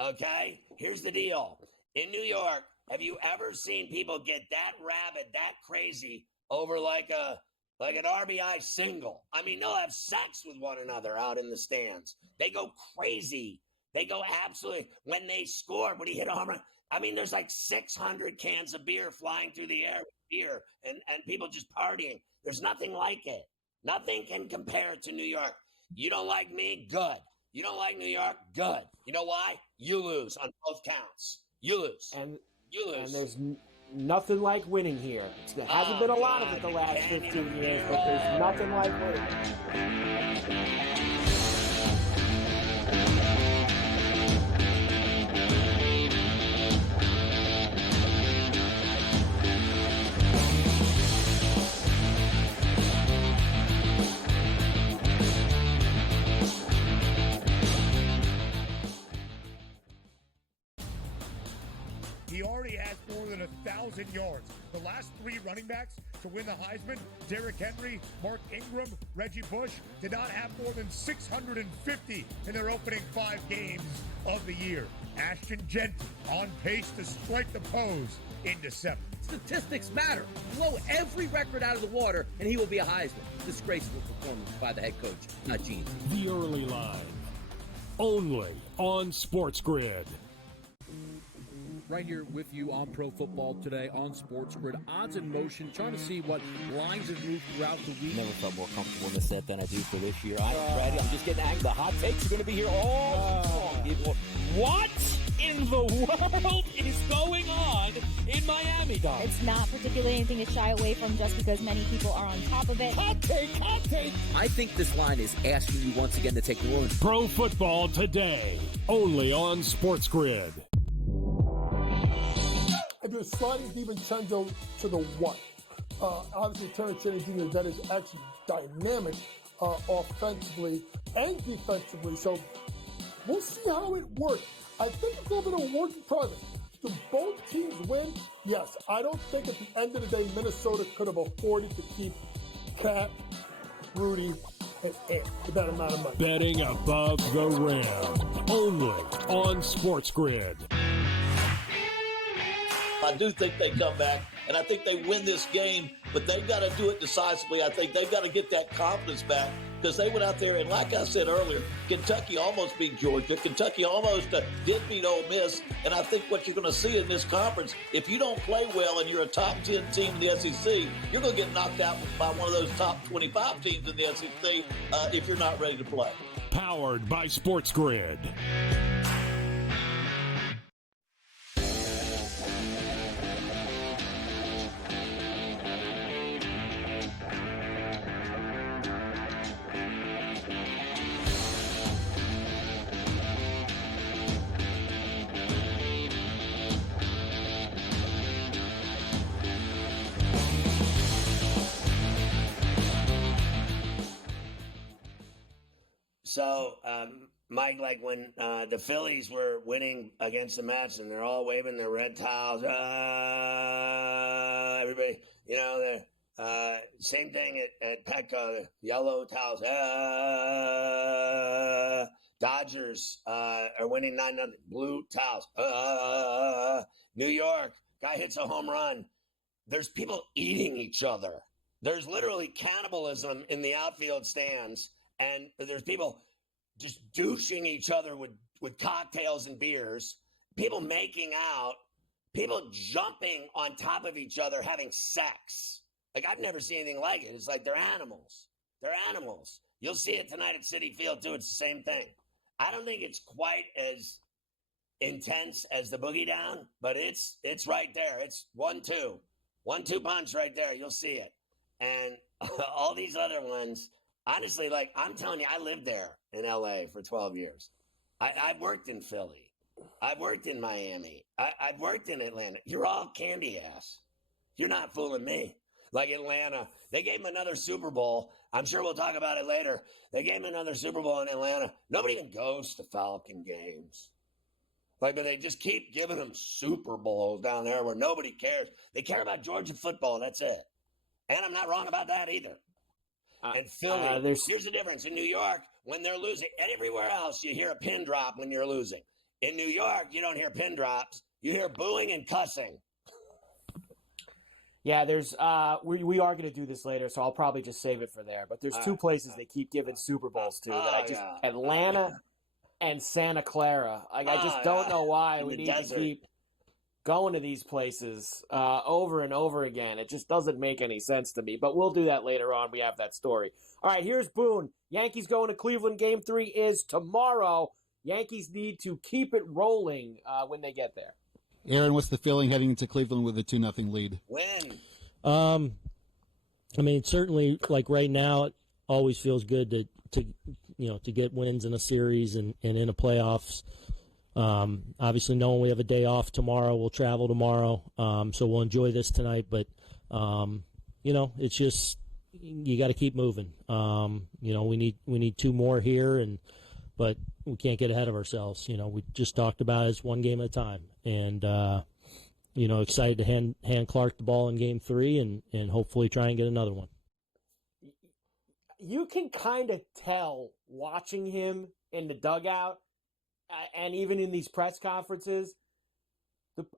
Okay? Here's the deal. In New York, have you ever seen people get that rabid, that crazy over like an RBI single? I mean, they'll have sex with one another out in the stands. They go crazy. They go absolutely. When they score, when he hit a home run, I mean, there's like 600 cans of beer flying through the air with beer and people just partying. There's nothing like it. Nothing can compare to New York. You don't like me? Good. You don't like New York? Good. You know why? You lose on both counts. You lose. And you lose. And there's nothing like winning here. There hasn't been a lot of it the last 15 years, but there's nothing like winning. He already has more than 1,000 yards. The last three running backs to win the Heisman, Derrick Henry, Mark Ingram, Reggie Bush, did not have more than 650 in their opening 5 games of the year. Ashton Genty on pace to strike the pose in December. Statistics matter. Blow every record out of the water, and he will be a Heisman. Disgraceful performance by the head coach, not Gene. The Early Line, only on SportsGrid. Right here with you on Pro Football Today on SportsGrid. Odds in motion, trying to see what lines have moved throughout the week. Never felt more comfortable in the set than I do for this year. I'm ready. I'm just getting angry. The hot takes are going to be here all long. What in the world is going on in Miami, Dog? It's not particularly anything to shy away from just because many people are on top of it. Hot take, hot take. I think this line is asking you once again to take New Orleans. Pro Football Today, only on SportsGrid. If you're sliding DiVincenzo to the what? Obviously, Terrence Jr., that is actually dynamic offensively and defensively. So we'll see how it works. I think it's a little bit of a work in progress. Do both teams win? Yes. I don't think at the end of the day, Minnesota could have afforded to keep Cat, Rudy, and Ant for that amount of money. Betting above the rim, only on SportsGrid. I do think they come back, and I think they win this game, but they've got to do it decisively. I think they've got to get that confidence back because they went out there, and like I said earlier, Kentucky almost beat Georgia. Kentucky almost did beat Ole Miss, and I think what you're going to see in this conference, if you don't play well and you're a top 10 team in the SEC, you're going to get knocked out by one of those top 25 teams in the SEC if you're not ready to play. Powered by SportsGrid. So, Mike, like when the Phillies were winning against the Mets and they're all waving their red towels, everybody, you know, same thing at Petco, the yellow towels, Dodgers are winning 9-0, blue towels, New York, guy hits a home run. There's people eating each other. There's literally cannibalism in the outfield stands. And there's people just douching each other with cocktails and beers, people making out, people jumping on top of each other, having sex. Like, I've never seen anything like it. It's like they're animals. They're animals. You'll see it tonight at Citi Field, too. It's the same thing. I don't think it's quite as intense as the Boogie Down, but it's right there. It's 1-2. 1-2 punch right there. You'll see it. And all these other ones, honestly, like I'm telling you, I lived there in LA for 12 years. I've worked in Philly. I've worked in Miami. I've worked in Atlanta. You're all candy ass. You're not fooling me. Like Atlanta, they gave him another Super Bowl. I'm sure we'll talk about it later. They gave him another Super Bowl in Atlanta. Nobody even goes to Falcon games. Like, but they just keep giving them Super Bowls down there where nobody cares. They care about Georgia football. That's it. And I'm not wrong about that either. And Philly, here's the difference. In New York, when they're losing, and everywhere else, you hear a pin drop when you're losing. In New York, you don't hear pin drops. You hear booing and cussing. Yeah, there's we are going to do this later, so I'll probably just save it for there. But there's two places they keep giving Super Bowls to that I just Atlanta and Santa Clara. Like, I just don't know why we need to keep going to these places over and over again. It just doesn't make any sense to me. But we'll do that later on. We have that story. All right, here's Boone. Yankees going to Cleveland. Game 3 is tomorrow. Yankees need to keep it rolling when they get there. Aaron, what's the feeling heading into Cleveland with a 2-0 lead? Win. I mean, certainly, like right now, it always feels good to get wins in a series and in a playoffs. Obviously, knowing we have a day off tomorrow, we'll travel tomorrow, so we'll enjoy this tonight. But it's just you got to keep moving. We need 2 more here, but we can't get ahead of ourselves. We just talked about it's one game at a time, and excited to hand Clark the ball in Game 3 and hopefully try and get another one. You can kind of tell watching him in the dugout and even in these press conferences.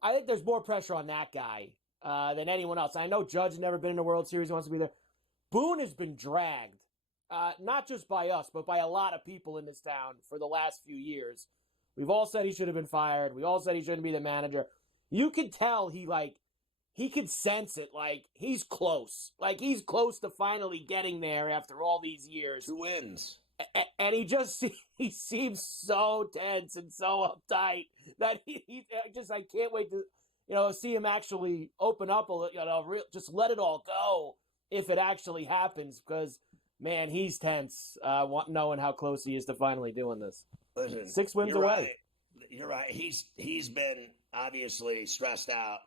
I think there's more pressure on that guy than anyone else. I know Judge has never been in a World Series, wants to be there. Boone has been dragged, not just by us, but by a lot of people in this town for the last few years. We've all said he should have been fired. We all said he shouldn't be the manager. You could tell he could sense it. Like, he's close. Like, he's close to finally getting there after all these years. 2 wins. And he seems so tense and so uptight that I can't wait to, see him actually open up just let it all go if it actually happens, because, man, he's tense, knowing how close he is to finally doing this. Listen, 6 wins away. Right. You're right. He's been obviously stressed out,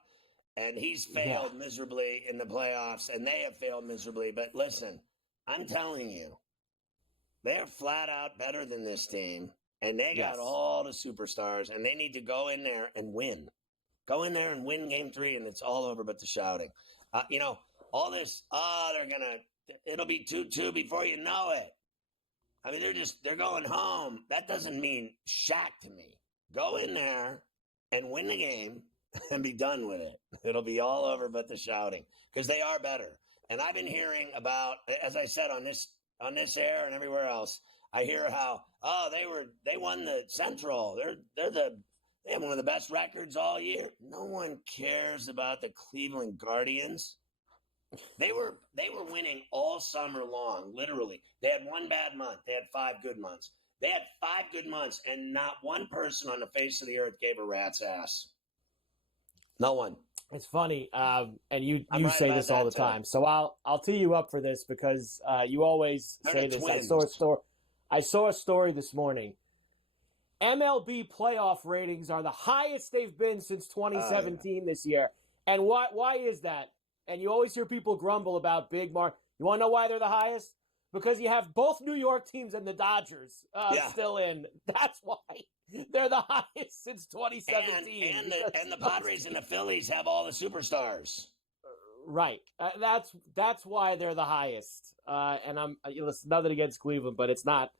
and he's failed miserably in the playoffs, and they have failed miserably. But listen, I'm telling you, they're flat out better than this team, and they got all the superstars, and they need to go in there and win. Go in there and win Game 3, and it's all over but the shouting. All this, it'll be 2-2 before you know it. I mean, they're going home. That doesn't mean shack to me. Go in there and win the game and be done with it. It'll be all over but the shouting, because they are better. And I've been hearing about, as I said, on this air and everywhere else, I hear how, they won the Central. They have one of the best records all year. No one cares about the Cleveland Guardians. They were winning all summer long, literally. They had one bad month. They had 5 good months. They had 5 good months, and not one person on the face of the earth gave a rat's ass. No one. It's funny, and you say this all the time. So I'll tee you up for this, because you always say this. I saw a story this morning. MLB playoff ratings are the highest they've been since 2017 this year. And why is that? And you always hear people grumble about big market. You want to know why they're the highest? Because you have both New York teams and the Dodgers still in. That's why they're the highest since 2017. And the Padres and the Phillies have all the superstars. Right. That's why they're the highest. And it's nothing against Cleveland, but it's not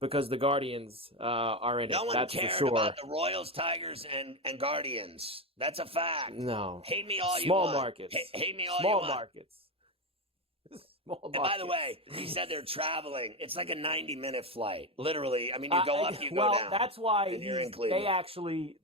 because the Guardians are in it. No one that's cared for sure. about the Royals, Tigers, and Guardians. That's a fact. No. Hate me all Small you want. Markets. Hate me all Small you want. Markets. Small and markets. by the way, he said they're traveling. It's like a 90-minute flight. Literally. I mean, you go up, you go down. Well, that's why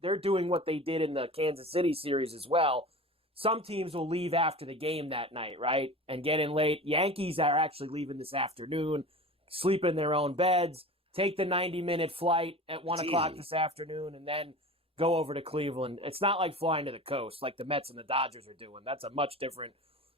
they're doing what they did in the Kansas City series as well. Some teams will leave after the game that night, right? And get in late. Yankees are actually leaving this afternoon, sleep in their own beds, take the 90-minute flight at 1 o'clock this afternoon, and then go over to Cleveland. It's not like flying to the coast like the Mets and the Dodgers are doing. That's a much different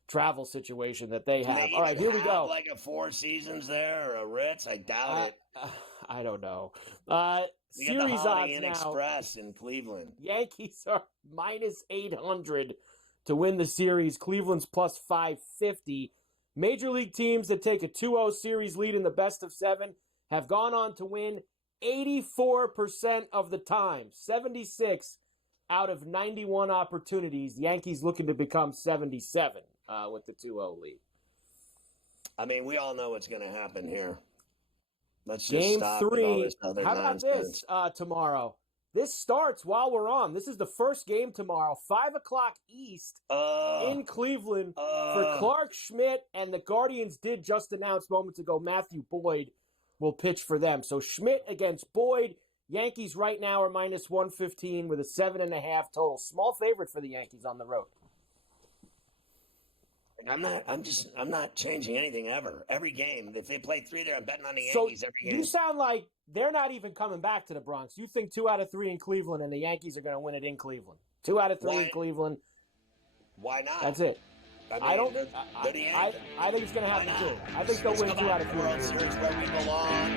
travel situation that they have. All right, here we go. Like a Four Seasons there or a Ritz? I doubt it. I don't know. You Series got the Holiday odds Inn now. Express in Cleveland. Yankees are minus 800 to win the series. Cleveland's plus 550. Major league teams that take a 2-0 series lead in the best of 7 have gone on to win 84% of the time. 76 out of 91 opportunities. Yankees looking to become 77 with the 2-0 lead. I mean, we all know what's going to happen here. Let's just Game stop with all 3. this other How about nonsense. this tomorrow? This starts while we're on. This is the first game tomorrow, 5 o'clock East in Cleveland for Clark Schmidt. And the Guardians did just announce moments ago Matthew Boyd will pitch for them. So Schmidt against Boyd. Yankees right now are minus 115 with a 7.5 total. Small favorite for the Yankees on the road. I'm not changing anything ever. Every game, if they play 3 there, I'm betting on the Yankees every game. You sound like they're not even coming back to the Bronx. You think 2 out of 3 in Cleveland, and the Yankees are going to win it in Cleveland. 2 out of 3 in Cleveland. Why not? That's it. I mean, I think it's going to happen too. I think they'll win 2 out of 3. World Series where we belong.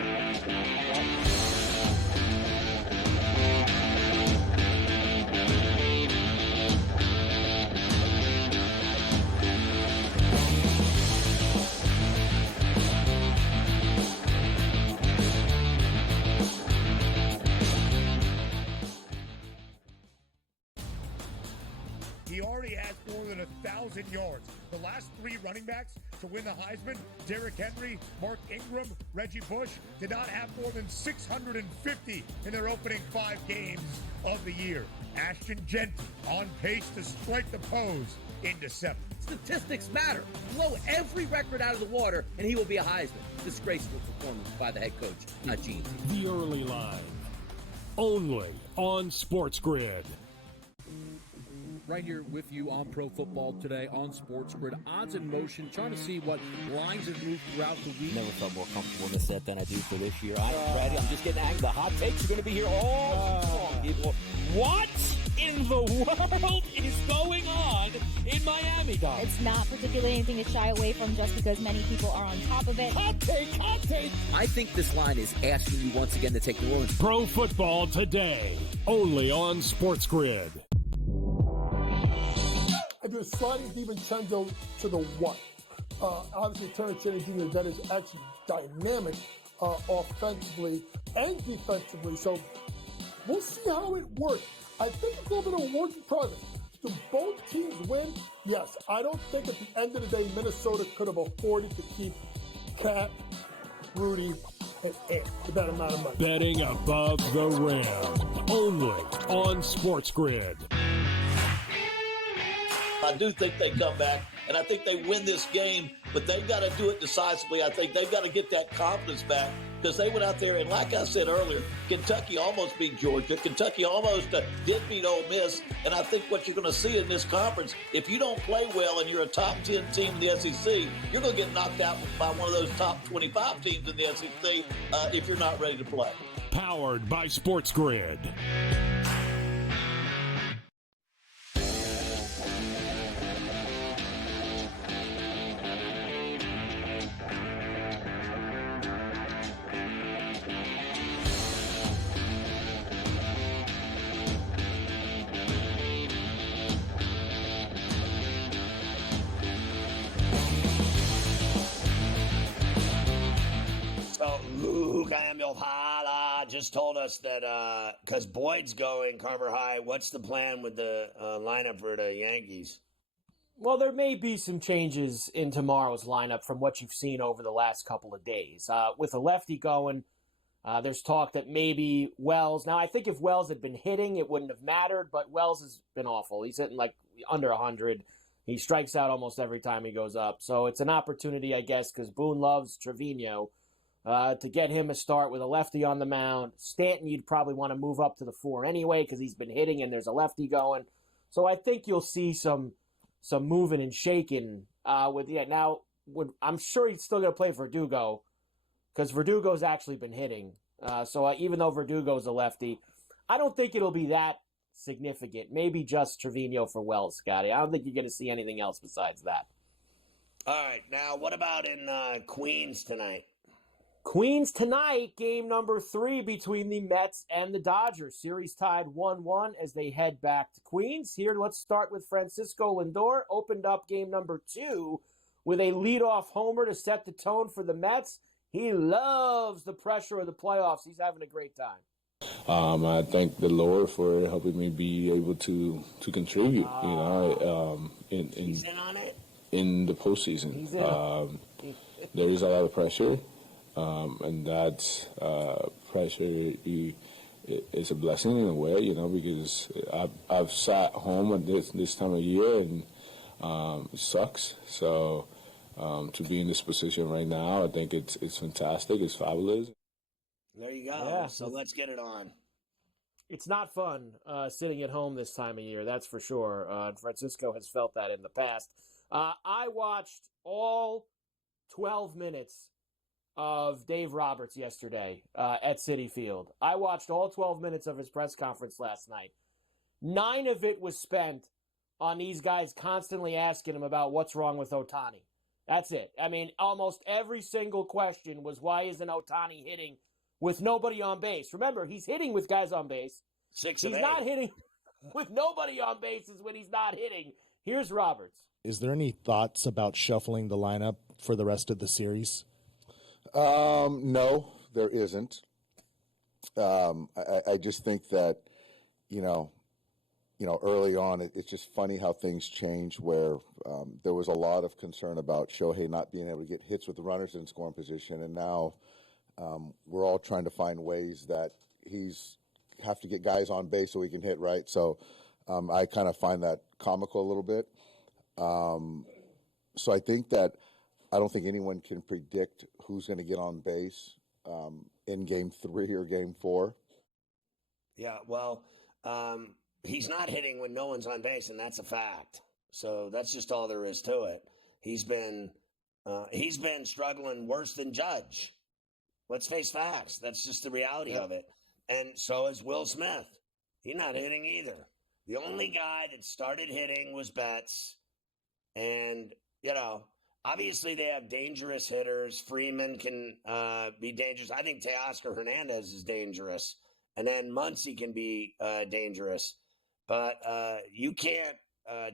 He already has more than 1,000 yards. The last three running backs to win the Heisman, Derrick Henry, Mark Ingram, Reggie Bush, did not have more than 650 in their opening 5 games of the year. Ashton Genty on pace to strike the pose in December. Statistics matter. Blow every record out of the water, and he will be a Heisman. Disgraceful performance by the head coach, not Gene. The early line, only on SportsGrid. Right here with you on Pro Football Today on SportsGrid. Odds in motion, trying to see what lines have moved throughout the week. Never felt more comfortable in this set than I do for this year. I'm just getting angry. The hot takes are going to be here all season long, people. What in the world is going on in Miami, Dom? It's not particularly anything to shy away from just because many people are on top of it. Hot take, hot take. I think this line is asking you once again to take New Orleans. Pro Football Today, only on SportsGrid. I do sliding DiVincenzo to the what? Obviously, Terrence Jr., that is actually dynamic offensively and defensively. So we'll see how it works. I think it's a little bit of a work in progress. Do both teams win? Yes. I don't think at the end of the day, Minnesota could have afforded to keep Cat, Rudy, and Ant for that amount of money. Betting above the rim, only on SportsGrid. I do think they come back, and I think they win this game, but they've got to do it decisively. I think they've got to get that confidence back because they went out there, and like I said earlier, Kentucky almost beat Georgia. Kentucky almost did beat Ole Miss, and I think what you're going to see in this conference, if you don't play well and you're a top 10 team in the SEC, you're going to get knocked out by one of those top 25 teams in the SEC if you're not ready to play. Powered by SportsGrid. Just told us that because Boyd's going Carver High, what's the plan with the lineup for the Yankees? Well, there may be some changes in tomorrow's lineup from what you've seen over the last couple of days. With a lefty going, there's talk that maybe Wells. Now, I think if Wells had been hitting, it wouldn't have mattered, but Wells has been awful. He's hitting like under 100. He strikes out almost every time he goes up. So it's an opportunity, I guess, because Boone loves Trevino. To get him a start with a lefty on the mound. Stanton, you'd probably want to move up to the 4 anyway because he's been hitting and there's a lefty going. So I think you'll see some moving and shaking with that. Now, I'm sure he's still going to play Verdugo because Verdugo's actually been hitting. So even though Verdugo's a lefty, I don't think it'll be that significant. Maybe just Trevino for Wells, Scotty. I don't think you're going to see anything else besides that. All right. Now, what about in Queens tonight? Queens tonight, game number 3 between the Mets and the Dodgers. Series tied 1-1 as they head back to Queens. Here, let's start with Francisco Lindor. Opened up game number 2 with a leadoff homer to set the tone for the Mets. He loves the pressure of the playoffs. He's having a great time. I thank the Lord for helping me be able to contribute. He's in on it? In the postseason. There is a lot of pressure. And that's pressure is a blessing in a way, because I've sat home at this time of year and it sucks. So to be in this position right now, I think it's fantastic. It's fabulous. There you go. Yeah. So let's get it on. It's not fun sitting at home this time of year, that's for sure. Francisco has felt that in the past. I watched all 12 minutes of Dave Roberts yesterday at Citi Field. I watched all 12 minutes of his press conference last night. 9 of it was spent on these guys constantly asking him about what's wrong with Ohtani. That's it. I mean, almost every single question was, why isn't Ohtani hitting with nobody on base? Remember, he's hitting with guys on base. 6 of 8. He's not hitting with nobody on bases when he's not hitting. Here's Roberts. Is there any thoughts about shuffling the lineup for the rest of the series? No, there isn't. I just think that, early on, it's just funny how things change where there was a lot of concern about Shohei not being able to get hits with the runners in scoring position. And now we're all trying to find ways that have to get guys on base so he can hit, right? So I kind of find that comical a little bit. So I think that I don't think anyone can predict who's going to get on base in Game 3 or Game 4. Yeah, well, he's not hitting when no one's on base, and that's a fact. So that's just all there is to it. He's been struggling worse than Judge. Let's face facts. That's just the reality of it. And so is Will Smith. He's not hitting either. The only guy that started hitting was Betts. And, obviously they have dangerous hitters. Freeman can be dangerous. I think Teoscar Hernandez is dangerous. And then Muncy can be dangerous. But you can't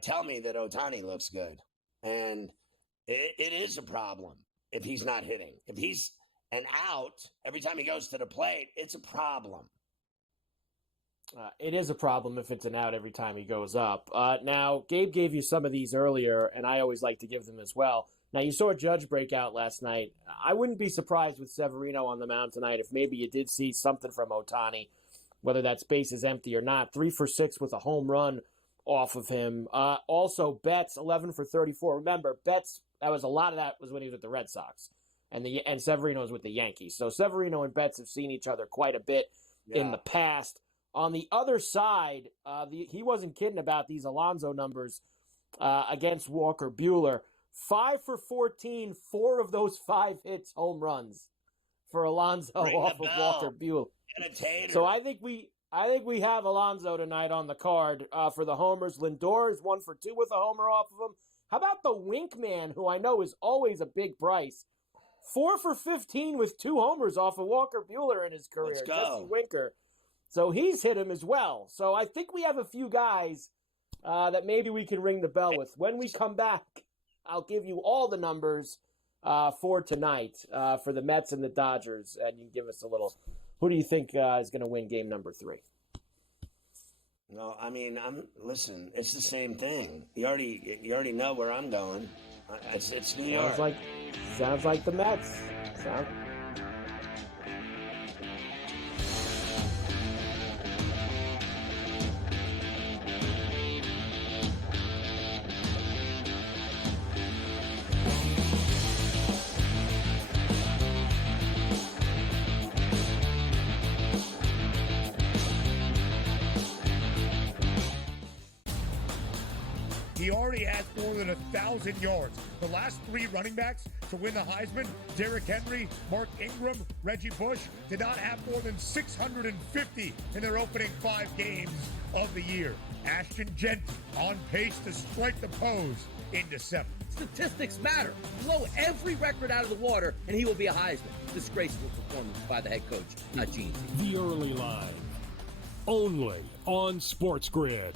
tell me that Ohtani looks good. And it is a problem if he's not hitting. If he's an out every time he goes to the plate, it's a problem. It is a problem if it's an out every time he goes up. Now, Gabe gave you some of these earlier, and I always like to give them as well. Now, you saw Judge break out last night. I wouldn't be surprised with Severino on the mound tonight if maybe you did see something from Ohtani, whether that space is empty or not. 3 for 6 with a home run off of him. Also, Betts, 11 for 34. Remember, Betts, a lot of that was when he was with the Red Sox, and Severino was with the Yankees. So Severino and Betts have seen each other quite a bit in the past. On the other side, he wasn't kidding about these Alonso numbers against Walker Buehler. 5 for 14, 4 of those 5 hits, home runs for Alonso off of Walker Buehler. So I think we have Alonso tonight on the card for the homers. Lindor is 1 for 2 with a homer off of him. How about the Wink Man, who I know is always a big price? 4 for 15 with 2 homers off of Walker Buehler in his career. Let's go. Jesse Winker. So he's hit him as well. So I think we have a few guys that maybe we can ring the bell with. When we come back, I'll give you all the numbers for tonight for the Mets and the Dodgers, and you can give us a little. Who do you think is going to win game number 3? No, I mean, listen. It's the same thing. You already know where I'm going. It's New York. Sounds like the Mets. He already has more than 1,000 yards. The last 3 running backs to win the Heisman, Derrick Henry, Mark Ingram, Reggie Bush, did not have more than 650 in their opening 5 games of the year. Ashton Genty on pace to strike the pose in December. Statistics matter. Blow every record out of the water, and he will be a Heisman. Disgraceful performance by the head coach, not Gene. The Early Line, only on SportsGrid.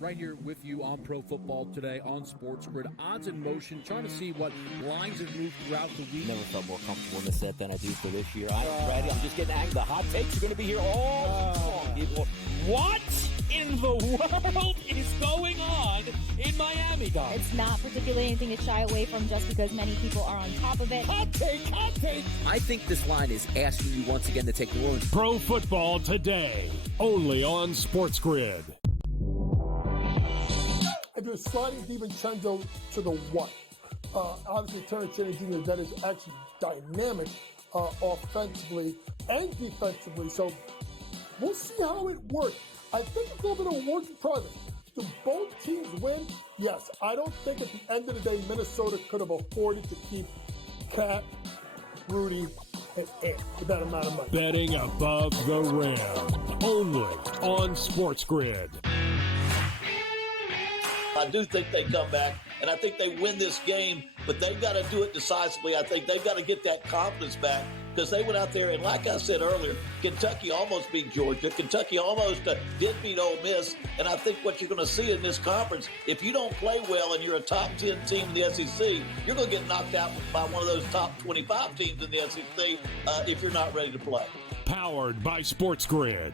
Right here with you on Pro Football Today on SportsGrid. Odds in motion, trying to see what lines have moved throughout the week. Never felt more comfortable in this set than I do for this year. I'm ready. I'm just getting angry. The hot takes are going to be here all long. What in the world is going on in Miami, Dom? It's not particularly anything to shy away from just because many people are on top of it. Hot take. I think this line is asking you once again to take the wound. Pro Football Today, only on SportsGrid. I do sliding DiVincenzo to the 1. Obviously, Terrence Jr., that is actually dynamic offensively and defensively. So we'll see how it works. I think it's a little bit of a work in progress. Do both teams win? Yes. I don't think at the end of the day, Minnesota could have afforded to keep Cat, Rudy, and Ant for that amount of money. Betting above the rim, only on SportsGrid. I do think they come back, and I think they win this game, but they've got to do it decisively. I think they've got to get that confidence back because they went out there, and like I said earlier, Kentucky almost beat Georgia. Kentucky almost did beat Ole Miss, and I think what you're going to see in this conference, if you don't play well and you're a top 10 team in the SEC, you're going to get knocked out by one of those top 25 teams in the SEC if you're not ready to play. Powered by SportsGrid.